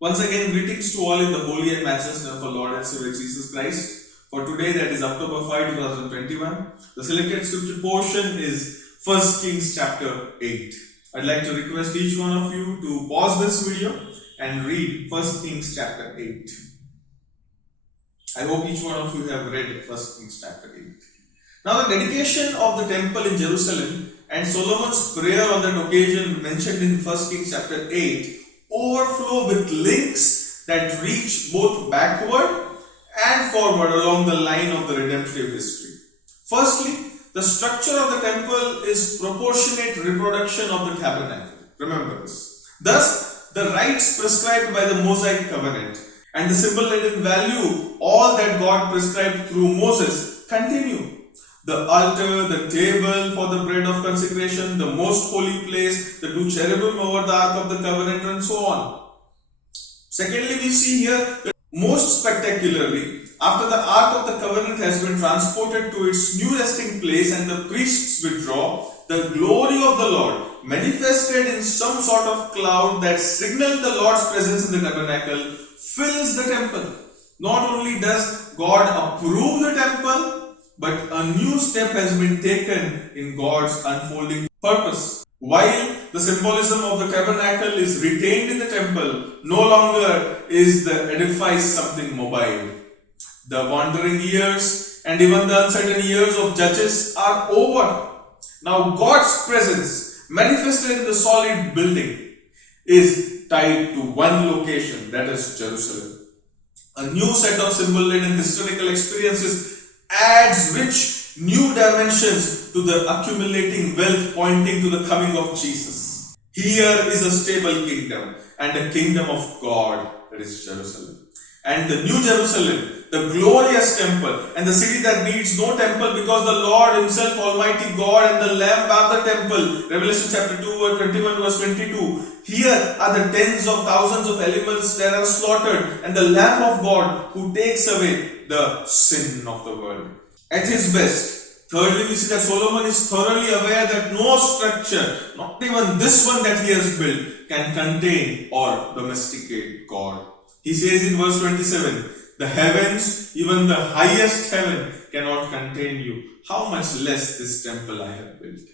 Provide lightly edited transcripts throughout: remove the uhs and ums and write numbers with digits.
Once again, greetings to all in the holy and matchless name of our Lord and Savior Jesus Christ. For today, that is October 5, 2021, the selected scripture portion is 1 Kings chapter 8. I'd like to request each one of you to pause this video and read 1 Kings chapter 8. I hope each one of you have read 1 Kings chapter 8. Now, the dedication of the temple in Jerusalem and Solomon's prayer on that occasion mentioned in 1 Kings chapter 8 overflow with links that reach both backward and forward along the line of the redemptive history. Firstly, the structure of the temple is proportionate reproduction of the tabernacle. Remember this. Thus, the rites prescribed by the Mosaic covenant and the symbol-laden value, all that God prescribed through Moses, continue. The altar, the table for the bread of consecration, the most holy place, the two cherubim over the ark of the covenant, and so on. Secondly, we see here that most spectacularly, after the ark of the covenant has been transported to its new resting place and the priests withdraw, the glory of the Lord manifested in some sort of cloud that signaled the Lord's presence in the tabernacle fills the temple. Not only does God approve the temple, but a new step has been taken in God's unfolding purpose. While the symbolism of the tabernacle is retained in the temple, no longer is the edifice something mobile. The wandering years and even the uncertain years of Judges are over. Now God's presence manifested in the solid building is tied to one location, that is Jerusalem. A new set of symbol-laden historical experiences adds rich new dimensions to the accumulating wealth pointing to the coming of Jesus. Here is a stable kingdom and a kingdom of God, that is Jerusalem. And the new Jerusalem, the glorious temple, and the city that needs no temple because the Lord Himself, Almighty God, and the Lamb are the temple. Revelation chapter 2, verse 21, verse 22. Here are the tens of thousands of elements that are slaughtered, and the Lamb of God who takes away the sin of the world. At his best, thirdly, we see that Solomon is thoroughly aware that no structure, not even this one that he has built, can contain or domesticate God. He says in verse 27, the heavens, even the highest heaven, cannot contain you. How much less this temple I have built.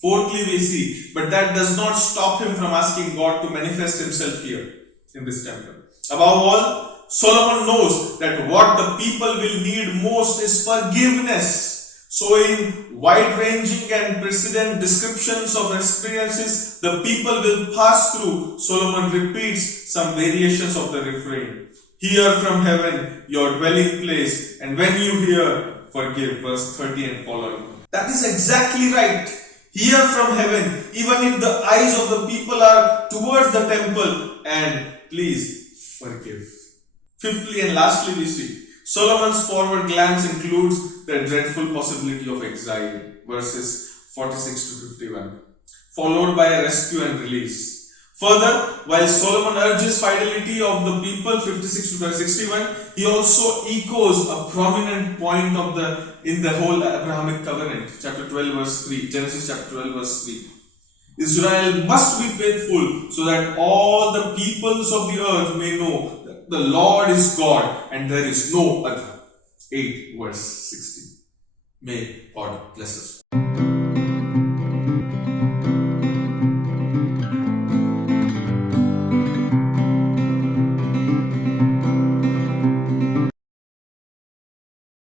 Fourthly, we see, but that does not stop him from asking God to manifest Himself here in this temple. Above all, Solomon knows that what the people will need most is forgiveness. So in wide-ranging and precedent descriptions of experiences the people will pass through, Solomon repeats some variations of the refrain. Hear from heaven your dwelling place, and when you hear, forgive. Verse 30 and following. That is exactly right. Hear from heaven, even if the eyes of the people are towards the temple, and please forgive. Fifthly and lastly, we see Solomon's forward glance includes the dreadful possibility of exile, verses 46 to 51, followed by a rescue and release. Further, while Solomon urges fidelity of the people, 56 to 61, he also echoes a prominent point in the whole Abrahamic covenant, chapter 12, verse 3, Genesis chapter 12, verse 3. Israel must be faithful so that all the peoples of the earth may know that the Lord is God and there is no other. 8 verse 16. May God bless us.